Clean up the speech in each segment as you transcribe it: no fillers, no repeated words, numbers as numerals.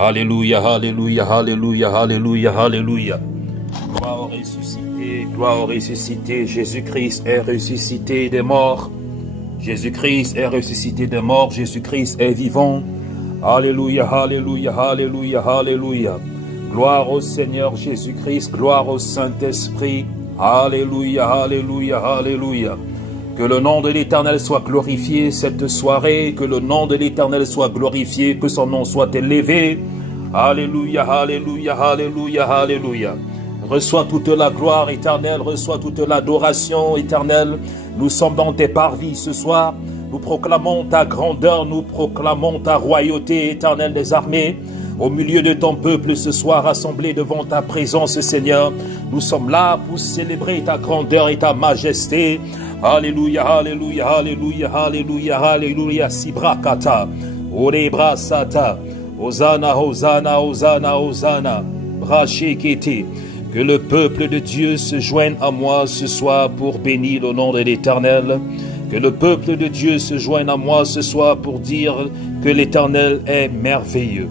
Alléluia, alléluia, alléluia, alléluia, alléluia. Gloire au ressuscité, gloire au ressuscité. Jésus-Christ est ressuscité des morts. Jésus-Christ est ressuscité des morts. Jésus-Christ est vivant. Alléluia, alléluia, alléluia, alléluia. Gloire au Seigneur Jésus-Christ, gloire au Saint-Esprit. Alléluia, alléluia, alléluia. Que le nom de l'Éternel soit glorifié cette soirée, que le nom de l'Éternel soit glorifié, que son nom soit élevé. Alléluia, alléluia, alléluia, alléluia. Reçois toute la gloire éternelle, reçois toute l'adoration éternelle. Nous sommes dans tes parvis ce soir. Nous proclamons ta grandeur, nous proclamons ta royauté éternelle des armées. Au milieu de ton peuple ce soir, rassemblé devant ta présence, Seigneur, nous sommes là pour célébrer ta grandeur et ta majesté. Alléluia, alléluia, alléluia, alléluia, alléluia, Sibrakata, Orebra Sata, Hosanna, Hosanna, Hosanna, Hosanna, Brachekete. Que le peuple de Dieu se joigne à moi ce soir pour bénir le nom de l'Éternel. Que le peuple de Dieu se joigne à moi ce soir pour dire que l'Éternel est merveilleux.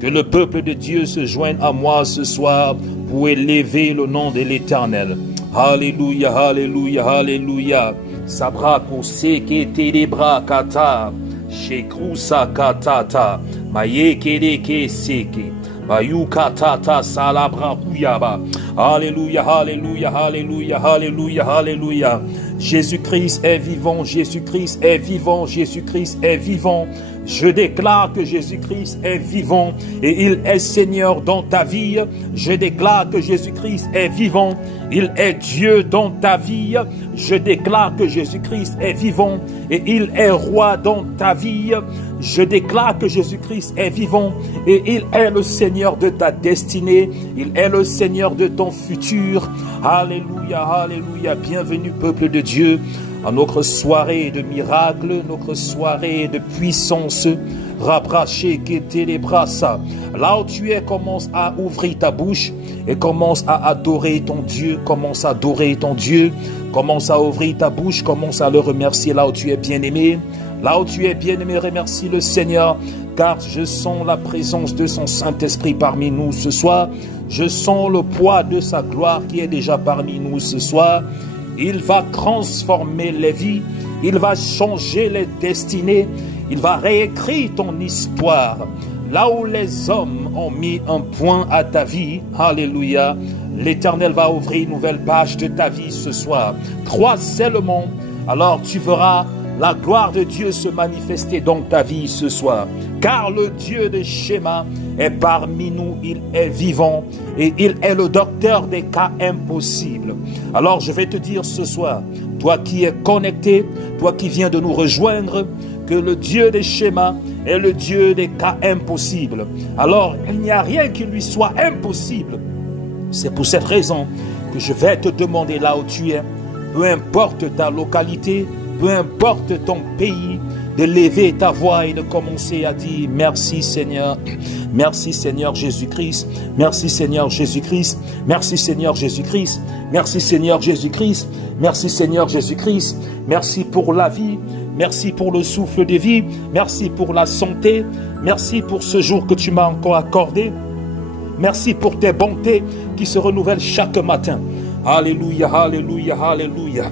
Que le peuple de Dieu se joigne à moi ce soir pour élever le nom de l'Éternel. Alléluia, alléluia, alléluia. Sabrako sekete de brakata. Shekrusa katata. Mayekereke seke. Bayukatata salabra kuyaba. Alléluia, alléluia, alléluia, alléluia, alléluia. Jésus-Christ est vivant, Jésus-Christ est vivant, Jésus-Christ est vivant. Je déclare que Jésus-Christ est vivant et il est Seigneur dans ta vie. Je déclare que Jésus-Christ est vivant. Il est Dieu dans ta vie. Je déclare que Jésus-Christ est vivant et il est roi dans ta vie. Je déclare que Jésus-Christ est vivant et il est le Seigneur de ta destinée. Il est le Seigneur de ton futur. Alléluia, alléluia. Bienvenue peuple de Dieu à notre soirée de miracles, notre soirée de puissance. Rabraché qui était les bras. Là où tu es, commence à ouvrir ta bouche et commence à adorer ton Dieu. Commence à adorer ton Dieu. Commence à ouvrir ta bouche. Commence à le remercier là où tu es bien-aimé. Là où tu es bien-aimé, remercie le Seigneur, car je sens la présence de son Saint-Esprit parmi nous ce soir. Je sens le poids de sa gloire qui est déjà parmi nous ce soir. Il va transformer les vies, il va changer les destinées, il va réécrire ton histoire. Là où les hommes ont mis un point à ta vie, alléluia, l'Éternel va ouvrir une nouvelle page de ta vie ce soir. Crois seulement, alors tu verras la gloire de Dieu se manifester dans ta vie ce soir. Car le Dieu de Schéma est parmi nous, il est vivant et il est le docteur des cas impossibles. Alors je vais te dire ce soir, toi qui es connecté, toi qui viens de nous rejoindre, que le Dieu de Schéma est le Dieu des cas impossibles. Alors il n'y a rien qui lui soit impossible. C'est pour cette raison que je vais te demander là où tu es, peu importe ta localité, peu importe ton pays, de lever ta voix et de commencer à dire merci Seigneur Jésus-Christ, merci Seigneur Jésus-Christ, merci Seigneur Jésus-Christ, merci Seigneur Jésus-Christ, merci Seigneur Jésus-Christ, merci pour la vie, merci pour le souffle de vie, merci pour la santé, merci pour ce jour que tu m'as encore accordé, merci pour tes bontés qui se renouvellent chaque matin. Alléluia, alléluia, alléluia.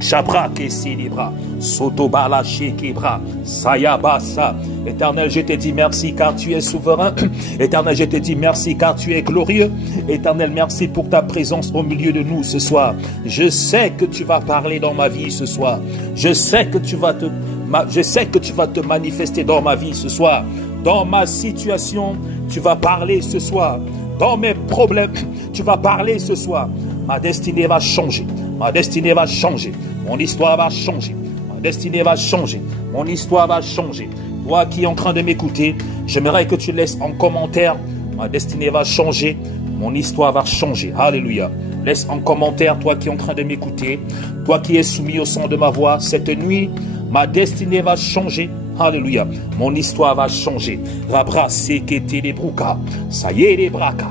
Chabra ke silibra, sotobala shekibra, sayabasa. Éternel, je te dis merci car tu es souverain. Éternel, je te dis merci car tu es glorieux. Éternel, merci pour ta présence au milieu de nous ce soir. Je sais que tu vas parler dans ma vie ce soir. Je sais que tu vas te manifester dans ma vie ce soir. Dans ma situation, tu vas parler ce soir. Dans mes problèmes, tu vas parler ce soir. Ma destinée va changer. Ma destinée va changer. Mon histoire va changer. Ma destinée va changer. Mon histoire va changer. Toi qui es en train de m'écouter, j'aimerais que tu laisses en commentaire. Ma destinée va changer. Mon histoire va changer. Alléluia. Laisse en commentaire, toi qui es en train de m'écouter. Toi qui es soumis au son de ma voix. Cette nuit, ma destinée va changer. Alléluia. Mon histoire va changer. Rabra sekete les bruka. Ça y est les braka.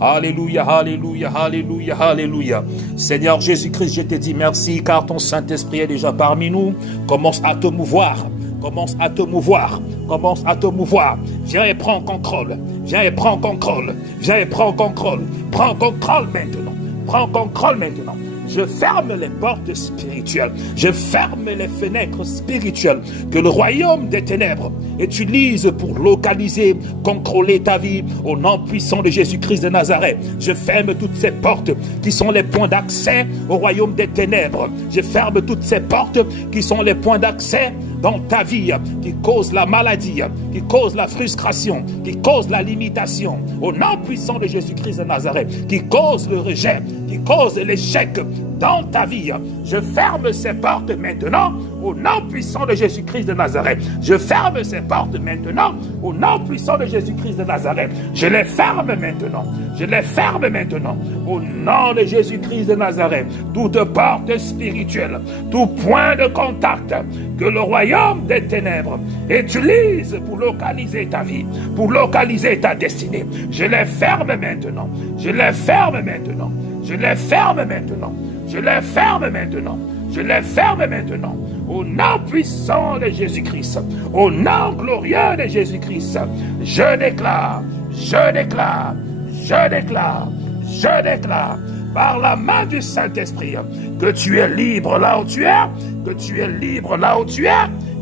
Alléluia, alléluia, alléluia, alléluia. Seigneur Jésus-Christ, je te dis merci car ton Saint-Esprit est déjà parmi nous. Commence à te mouvoir. Commence à te mouvoir. Commence à te mouvoir. Viens et prends contrôle. Viens et prends contrôle. Viens et prends contrôle. Prends contrôle maintenant. Prends contrôle maintenant. Je ferme les portes spirituelles. Je ferme les fenêtres spirituelles que le royaume des ténèbres utilise pour localiser, contrôler ta vie au nom puissant de Jésus-Christ de Nazareth. Je ferme toutes ces portes qui sont les points d'accès au royaume des ténèbres. Je ferme toutes ces portes qui sont les points d'accès dans ta vie, qui causent la maladie, qui causent la frustration, qui causent la limitation, au nom puissant de Jésus-Christ de Nazareth, qui cause le rejet, qui cause l'échec dans ta vie. Je ferme ces portes maintenant, au nom puissant de Jésus-Christ de Nazareth. Je ferme ces portes maintenant, au nom puissant de Jésus-Christ de Nazareth. Je les ferme maintenant, je les ferme maintenant, au nom de Jésus-Christ de Nazareth. Toute porte spirituelle, tout point de contact que le royaume des ténèbres utilise pour localiser ta vie, pour localiser ta destinée. Je les ferme maintenant, je les ferme maintenant, je les ferme maintenant, je les ferme maintenant, je les ferme maintenant. Au nom puissant de Jésus-Christ, au nom glorieux de Jésus-Christ, je déclare, je déclare, je déclare, je déclare, par la main du Saint-Esprit, que tu es libre là où tu es, que tu es libre là où tu es,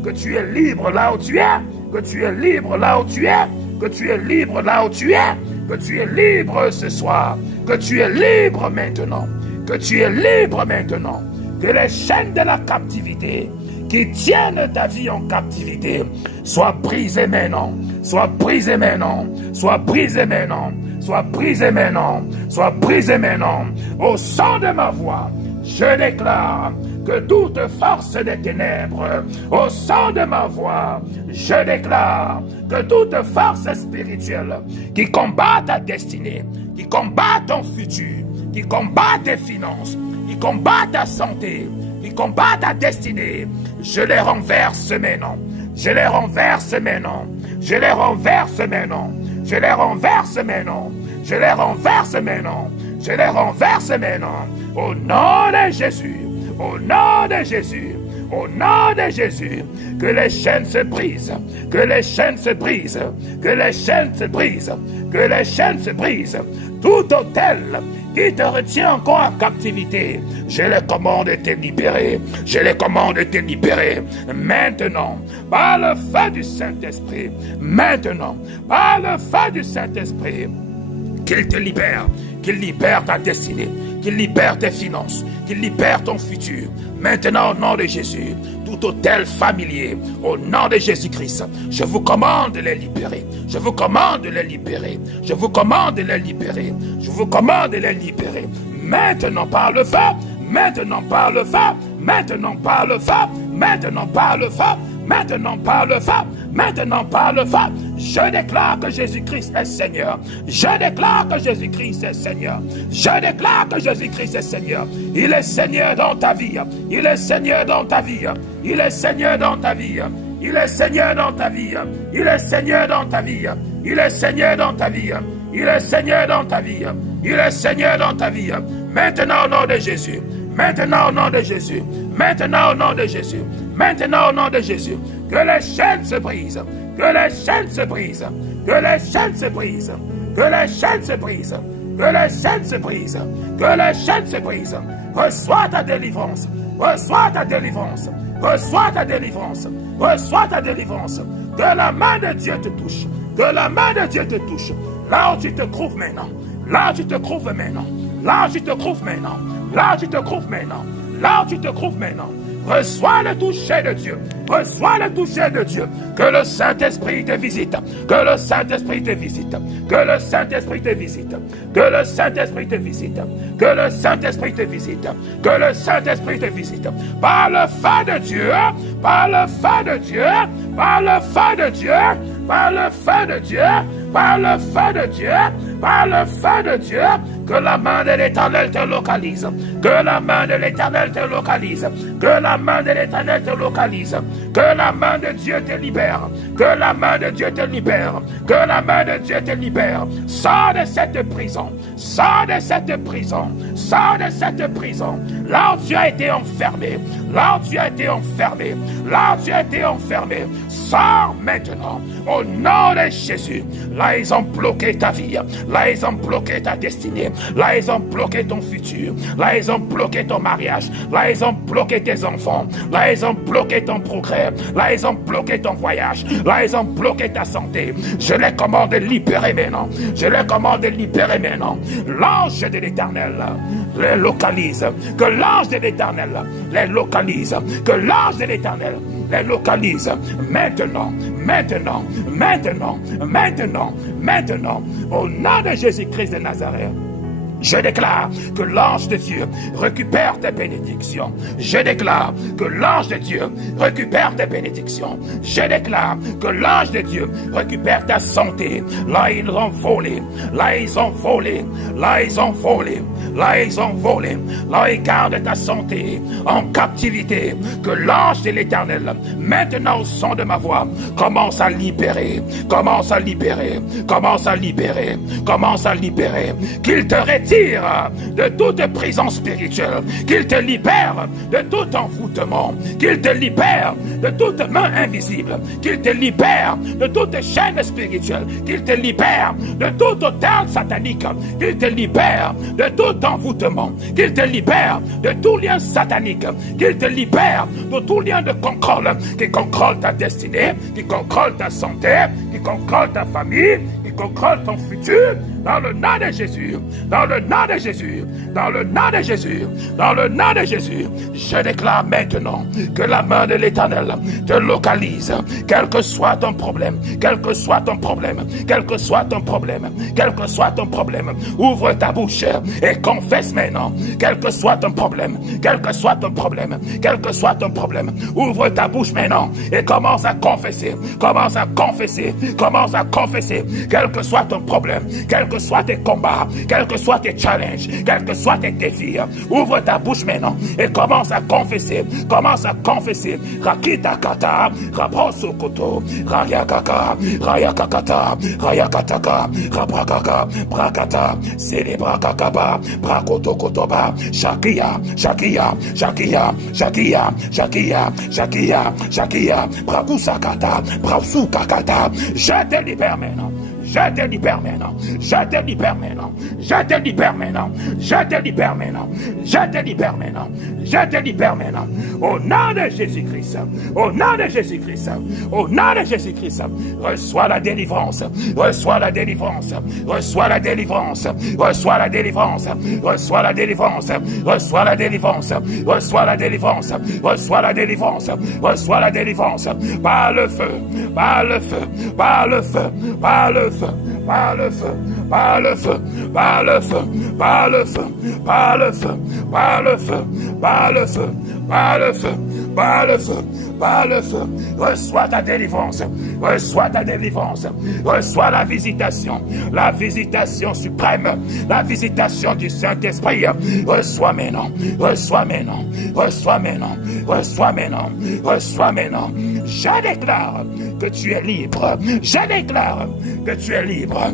que tu es libre là où tu es, que tu es libre là où tu es, que tu es libre là où tu es, que tu es libre ce soir, que tu es libre maintenant, que tu es libre maintenant, que les chaînes de la captivité qui tiennent ta vie en captivité soient brisées maintenant, soient brisées maintenant, soient brisées maintenant, soient brisées maintenant, soient brisées maintenant. Au son de ma voix, je déclare que toute force des ténèbres, au son de ma voix, je déclare que toute force spirituelle qui combat ta destinée, qui combat ton futur, qui combat tes finances, qui combat ta santé, qui combat ta destinée, je les renverse maintenant, je les renverse maintenant, je les renverse maintenant, je les renverse maintenant, je les renverse maintenant, je les renverse maintenant, au nom de Jésus, au nom de Jésus, au nom de Jésus, que les chaînes se brisent, que les chaînes se brisent, que les chaînes se brisent, que les chaînes se brisent. Tout hôtel qui te retient encore en captivité, je les commande de te libérer, je les commande de te libérer maintenant, par le feu du Saint-Esprit, maintenant, par le feu du Saint-Esprit, qu'il te libère, qu'il libère ta destinée, qu'il libère tes finances, qu'il libère ton futur. Maintenant, au nom de Jésus, tout hôtel familier, au nom de Jésus-Christ, je vous commande de les libérer. Je vous commande de les libérer. Je vous commande de les libérer. Je vous commande de les libérer. Maintenant par le feu, maintenant par le feu, maintenant par le feu, maintenant par le feu, maintenant par le feu, maintenant par le feu. Je déclare que Jésus-Christ est Seigneur. Je déclare que Jésus-Christ est Seigneur. Je déclare que Jésus-Christ est Seigneur. Il est Seigneur dans ta vie. Il est Seigneur dans ta vie. Il est Seigneur dans ta vie. Il est Seigneur dans ta vie. Il est Seigneur dans ta vie. Il est Seigneur dans ta vie. Il est Seigneur dans ta vie. Il est Seigneur dans ta vie. Maintenant au nom de Jésus. Maintenant au nom de Jésus. Maintenant au nom de Jésus. Maintenant au nom de Jésus. Que les chaînes se brisent. Que les chaînes se brisent. Que les chaînes se brisent. Que les chaînes se brisent. Que les chaînes se brisent. Que les chaînes se brisent. Reçois ta délivrance. Reçois ta délivrance. Reçois ta délivrance. Reçois ta délivrance. Que la main de Dieu te touche. Que la main de Dieu te touche. Là où tu te trouves maintenant. Là où tu te trouves maintenant. Là où tu te trouves maintenant. Là où tu te trouves maintenant. Là où tu te trouves maintenant. Reçois le toucher de Dieu. Reçois le toucher de Dieu. Que le Saint-Esprit te visite. Que le Saint-Esprit te visite. Que le Saint-Esprit te visite. Que le Saint-Esprit te visite. Que le Saint-Esprit te visite. Que le Saint-Esprit te visite. Par le feu de Dieu. Par le feu de Dieu. Par le feu de Dieu. Par le feu de Dieu. Par le feu de Dieu. Par le feu de Dieu. que la main de l'Éternel te localise, que la main de l'Éternel te localise, que la main de l'Éternel te localise, que la main de Dieu te libère, que la main de Dieu te libère, que la main de Dieu te libère. Sors de cette prison, sors de cette prison, sors de cette prison, là où tu as été enfermé, là où tu as été enfermé, là où tu as été enfermé, sors maintenant, au nom de Jésus. Là, ils ont bloqué ta vie, là, ils ont bloqué ta destinée, là, ils ont bloqué ton futur, là, ils ont bloqué ton mariage, là, ils ont bloqué tes enfants, là, ils ont bloqué ton progrès, là, ils ont bloqué ton voyage, là, ils ont bloqué ta santé. Je les commande de libérer maintenant, je les commande de libérer maintenant. L'ange de l'Éternel les localise, que l'ange de l'Éternel les localise, que l'ange de l'Éternel les localise maintenant, maintenant, maintenant, maintenant, maintenant, au nom de Jésus-Christ de Nazareth. Je déclare que l'ange de Dieu récupère tes bénédictions. Je déclare que l'ange de Dieu récupère tes bénédictions. Je déclare que l'ange de Dieu récupère ta santé. Là, ils ont volé. Là, ils ont volé. Là, ils ont volé. Là, ils ont volé. Là, ils gardent ta santé en captivité. Que l'ange de l'Éternel, maintenant au son de ma voix, commence à libérer. Commence à libérer. Commence à libérer. Commence à libérer. Qu'il te retire de toute prison spirituelle, qu'il te libère de tout envoûtement, qu'il te libère de toute main invisible, qu'il te libère de toute chaîne spirituelle, qu'il te libère de tout autel satanique, qu'il te libère de tout envoûtement, qu'il te libère de tout lien satanique, qu'il te libère de tout lien de contrôle qui contrôle ta destinée, qui contrôle ta santé, qui contrôle ta famille, qui contrôle ton futur. Dans le nom de Jésus, dans le nom de Jésus, dans le nom de Jésus, dans le nom de Jésus, je déclare maintenant que la main de l'Éternel te localise, quel que soit ton problème, quel que soit ton problème, quel que soit ton problème, quel que soit ton problème, ouvre ta bouche et confesse maintenant, quel que soit ton problème, quel que soit ton problème, quel que soit ton problème, ouvre ta bouche maintenant et commence à confesser, commence à confesser, commence à confesser, quel que soit ton problème, quel que soient tes combats, quels que soient tes challenges, quels que soient tes défis, ouvre ta bouche maintenant et commence à confesser, commence à confesser. Rakita kata, raproso koto, rayakaka, rayakakata, rayakataka, rabrakaka, brakata, celebrakakaba, brakoto kotoba, shakia, shakia, shakia, shakia, shakia, shakia, shakia, brakusakata, brausukakata. Je te libère maintenant. Je te libère maintenant, je te libère maintenant, je te libère maintenant, je te libère maintenant, je te libère maintenant, je te libère maintenant. Au nom de Jésus-Christ, au nom de Jésus-Christ, au nom de Jésus-Christ, reçois la délivrance, reçois la délivrance, reçois la délivrance, reçois la délivrance, reçois la délivrance, reçois la délivrance, reçois la délivrance, reçois la délivrance, reçois la délivrance, par le feu, par le feu, par le feu, par le feu. Par le feu, par le feu, par le feu, par le feu, par le feu, par le feu, par le feu, par le feu, par le feu, par le feu. Reçois ta délivrance, reçois ta délivrance, reçois la visitation suprême, la visitation du Saint-Esprit. Reçois maintenant, reçois maintenant, reçois maintenant, reçois maintenant, reçois maintenant. Je déclare que tu es libre, je déclare que tu es libre.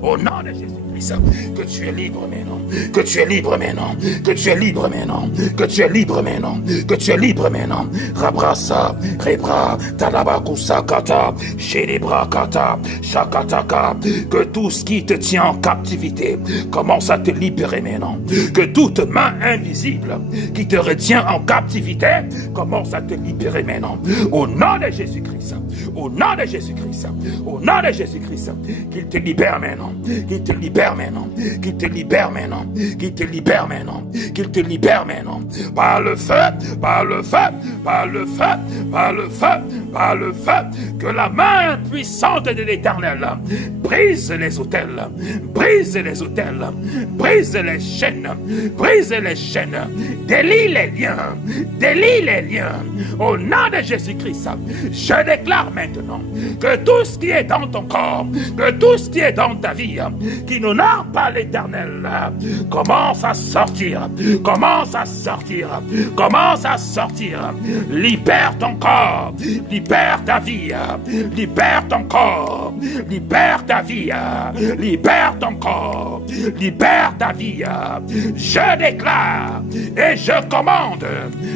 Au nom de Jésus-Christ, que tu es libre maintenant, que tu es libre maintenant, que tu es libre maintenant, que tu es libre maintenant, que tu es libre maintenant. Rabrasa, rebra, talabakusakata, shelebrakata, shakataka, que tout ce qui te tient en captivité commence à te libérer maintenant. Que toute main invisible qui te retient en captivité commence à te libérer maintenant. Au nom de Jésus-Christ, au nom de Jésus-Christ, au nom de Jésus-Christ, qu'il te libère maintenant, qu'il te libère maintenant, qu'il te libère maintenant, qu'il te libère maintenant, qu'il te libère maintenant, par le feu, par le feu, par le feu, par le feu, par le feu, que la main puissante de l'Éternel brise les autels, brise les autels, brise les chaînes, brise les chaînes, délie les liens, délie les liens. Au nom de Jésus-Christ, je déclare maintenant que tout ce qui est dans ton corps, que tout ce qui est dans ta vie, qui n'en n'honore pas l'Éternel, commence à sortir, commence à sortir, commence à sortir. Libère ton corps, libère ta vie, libère ton corps, libère ta vie, libère ton corps, libère ta vie. Je déclare et je commande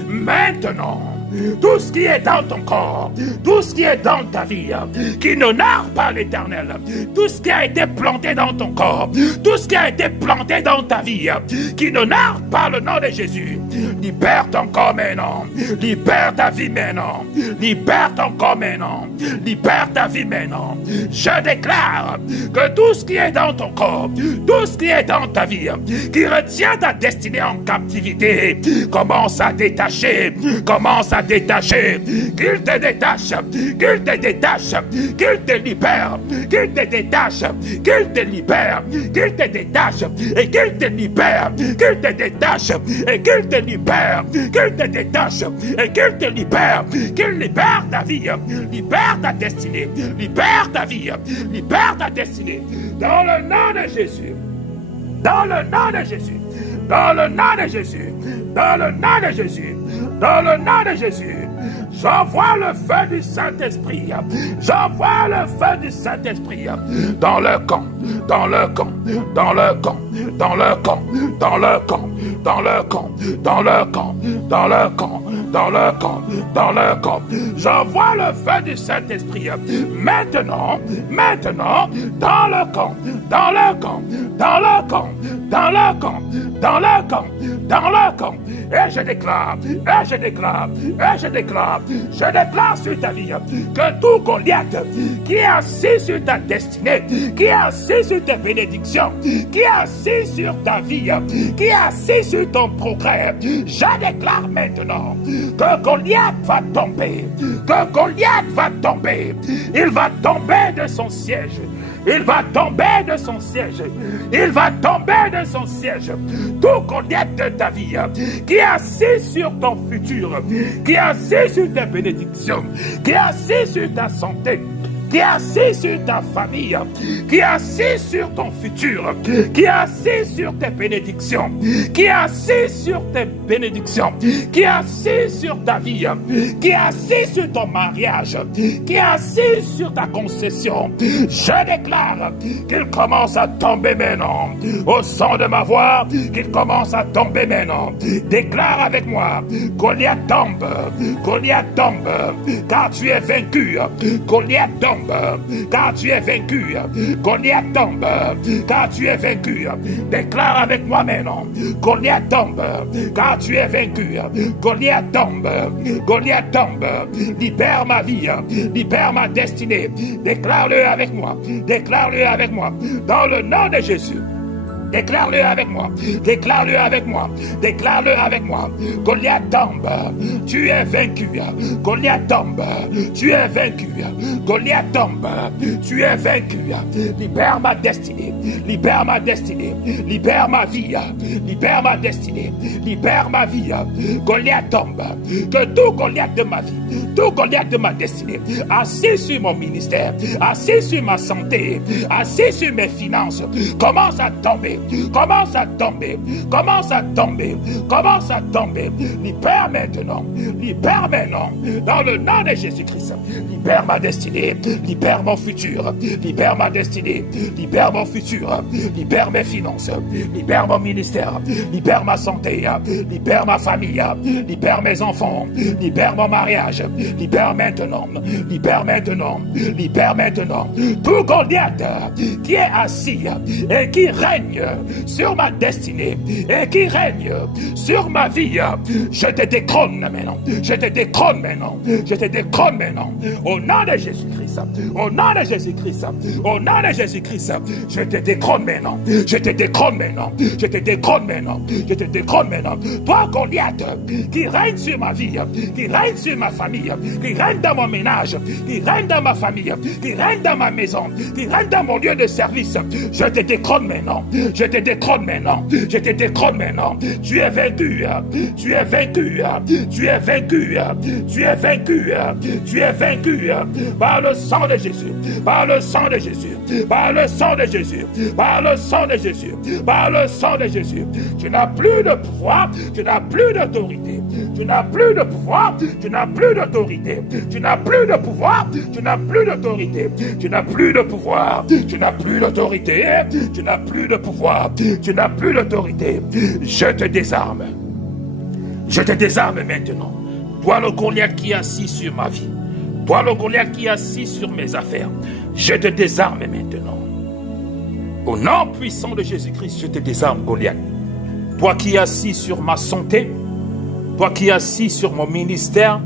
maintenant tout ce qui est dans ton corps, tout ce qui est dans ta vie, qui n'honore pas l'Éternel, tout ce qui a été planté dans ton corps, tout ce qui a été planté dans ta vie, qui n'honore pas le nom de Jésus, libère ton corps maintenant, libère ta vie maintenant, libère ton corps maintenant, libère ta vie maintenant. Je déclare que tout ce qui est dans ton corps, tout ce qui est dans ta vie, qui retient ta destinée en captivité, commence à détacher, commence à détacher, qu'il te détache, qu'il te détache, qu'il te libère, qu'il te détache, qu'il te libère, qu'il te détache, et qu'il te libère, qu'il te détache, et qu'il te libère, qu'il te détache, et qu'il te libère, qu'il libère ta vie, libère ta destinée, libère ta vie, libère ta destinée, dans le nom de Jésus, dans le nom de Jésus, dans le nom de Jésus, dans le nom de Jésus, dans le nom de Jésus. J'envoie le feu du Saint-Esprit. J'envoie le feu du Saint-Esprit dans le camp, dans le camp, dans le camp, dans le camp, dans le camp, dans le camp, dans le camp, dans le camp, dans le camp, dans le camp. J'envoie le feu du Saint-Esprit maintenant, maintenant, dans le camp, dans le camp, dans le camp, dans le camp, dans le camp, dans le camp. Et je déclare, et je déclare, et je déclare, sur ta vie que tout Goliath qui est assis sur ta destinée, qui est assis sur tes bénédictions, qui est assis sur ta vie, qui est assis sur ton progrès, je déclare maintenant que Goliath va tomber, que Goliath va tomber, il va tomber de son siège. Il va tomber de son siège. Il va tomber de son siège. Tout Goliath de ta vie, qui est assis sur ton futur, qui est assis sur tes bénédictions, qui est assis sur ta santé, qui est assis sur ta famille, qui est assis sur ton futur, qui est assis sur tes bénédictions, qui est assis sur tes bénédictions, qui est assis sur ta vie, qui est assis sur ton mariage, qui est assis sur ta concession. Je déclare qu'il commence à tomber maintenant. Au son de ma voix, qu'il commence à tomber maintenant. Déclare avec moi, Goliath tombe, Goliath tombe, car tu es vaincu. Goliath tombe, car tu es vaincu. Goliath tombe, car tu es vaincu. Déclare avec moi maintenant, Goliath tombe, car tu es vaincu. Goliath tombe, Goliath tombe. Libère ma vie, libère ma destinée. Déclare-le avec moi, déclare-le avec moi, dans le nom de Jésus. Déclare-le avec moi, déclare-le avec moi, déclare-le avec moi. Goliath tombe, tu es vaincu. Goliath tombe, tu es vaincu. Goliath tombe, tu es vaincu. Libère ma destinée, libère ma destinée, libère ma vie, libère ma destinée, libère ma vie. Goliath tombe, que tout Goliath de ma vie, tout Goliath de ma destinée, assis sur mon ministère, assis sur ma santé, assis sur mes finances, commence à tomber. Commence à tomber, commence à tomber, commence à tomber. Libère maintenant, dans le nom de Jésus-Christ. Libère ma destinée, libère mon futur, libère ma destinée, libère mon futur, libère mes finances, libère mon ministère, libère ma santé, libère ma famille, libère mes enfants, libère mon mariage, libère maintenant, libère maintenant, libère maintenant. Tout Goliath qui est assis et qui règne sur ma destinée et qui règne sur ma vie, je te détrône maintenant, je te détrône maintenant, je te détrône maintenant, au nom de Jésus-Christ, au nom de Jésus-Christ, au nom de Jésus-Christ, je te détrône maintenant, je te détrône maintenant, je te détrône maintenant, je te détrône maintenant. Toi Goliath qui règne sur ma vie, qui règne sur ma famille, qui règne dans mon ménage, qui règne dans ma famille, qui règne dans ma maison, qui règne dans mon lieu de service, je te détrône maintenant, Je te détrône maintenant. Je te détrône maintenant. Tu es vaincu. Tu es vaincu. Tu es vaincu. Tu es vaincu. Tu es vaincu. Par le sang de Jésus. Par le sang de Jésus. Par le sang de Jésus. Par le sang de Jésus. Par le sang de Jésus. Tu n'as plus de pouvoir. Tu n'as plus d'autorité. Tu n'as plus de pouvoir. Tu n'as plus d'autorité. Tu n'as plus de pouvoir. Tu n'as plus d'autorité. Tu n'as plus de pouvoir. Tu n'as plus d'autorité. Tu n'as plus de pouvoir. Tu n'as plus d'autorité. Je te désarme. Je te désarme maintenant. Toi le Goliath qui est assis sur ma vie. Toi le Goliath qui est assis sur mes affaires. Je te désarme maintenant. Au nom puissant de Jésus-Christ, je te désarme, Goliath. Toi qui es assis sur ma santé. Toi qui es assis sur mon ministère.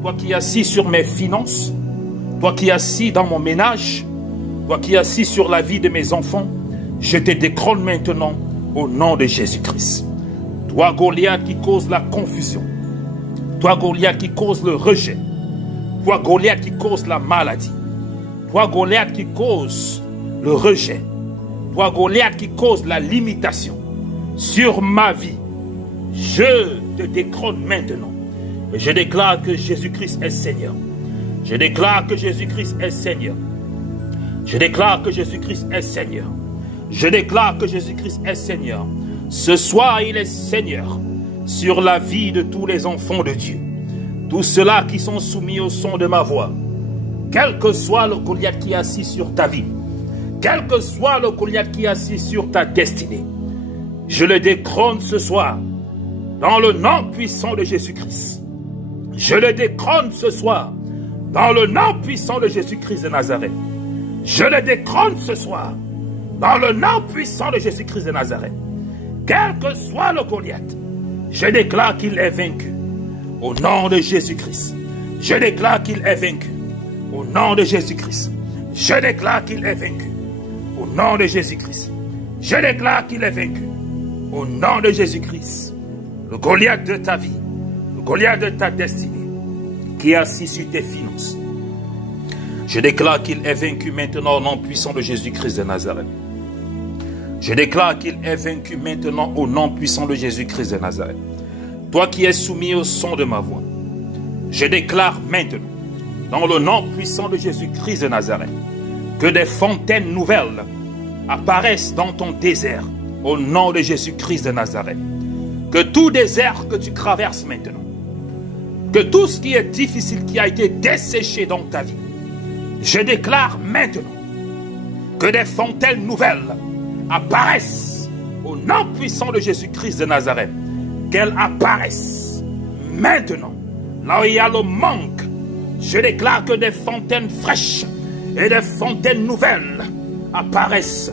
Toi qui es assis sur mes finances. Toi qui es assis dans mon ménage. Toi qui es assis sur la vie de mes enfants. Je te détrône maintenant au nom de Jésus-Christ. Toi Goliath qui cause la confusion. Toi Goliath qui cause le rejet. Toi Goliath qui cause la maladie. Toi Goliath qui cause le rejet. Toi Goliath qui cause la limitation sur ma vie. Je te détrône maintenant. Et je déclare que Jésus-Christ est Seigneur. Je déclare que Jésus-Christ est Seigneur. Je déclare que Jésus-Christ est Seigneur. Je déclare que Jésus-Christ est Seigneur. Ce soir, il est Seigneur sur la vie de tous les enfants de Dieu. Tous ceux-là qui sont soumis au son de ma voix. Quel que soit le Goliath qui est assis sur ta vie. Quel que soit le Goliath qui est assis sur ta destinée. Je le détrône ce soir. Dans le nom puissant de Jésus-Christ. Je le détrône ce soir. Dans le nom puissant de Jésus-Christ de Nazareth. Je le détrône ce soir. Dans le nom puissant de Jésus-Christ de Nazareth. Quel que soit le Goliath, je déclare qu'il est vaincu. Au nom de Jésus-Christ. Je déclare qu'il est vaincu. Au nom de Jésus-Christ. Je déclare qu'il est vaincu. Au nom de Jésus-Christ. Je déclare qu'il est vaincu. Au nom de Jésus-Christ. Le Goliath de ta vie. Le Goliath de ta destinée. Qui est assis sur tes finances. Je déclare qu'il est vaincu maintenant au nom puissant de Jésus-Christ de Nazareth. Je déclare qu'il est vaincu maintenant au nom puissant de Jésus-Christ de Nazareth. Toi qui es soumis au son de ma voix. Je déclare maintenant, dans le nom puissant de Jésus-Christ de Nazareth, que des fontaines nouvelles apparaissent dans ton désert, au nom de Jésus-Christ de Nazareth. Que tout désert que tu traverses maintenant, que tout ce qui est difficile, qui a été desséché dans ta vie, je déclare maintenant que des fontaines nouvelles apparaissent au nom puissant de Jésus-Christ de Nazareth. Qu'elles apparaissent maintenant, là où il y a le manque. Je déclare que des fontaines fraîches et des fontaines nouvelles apparaissent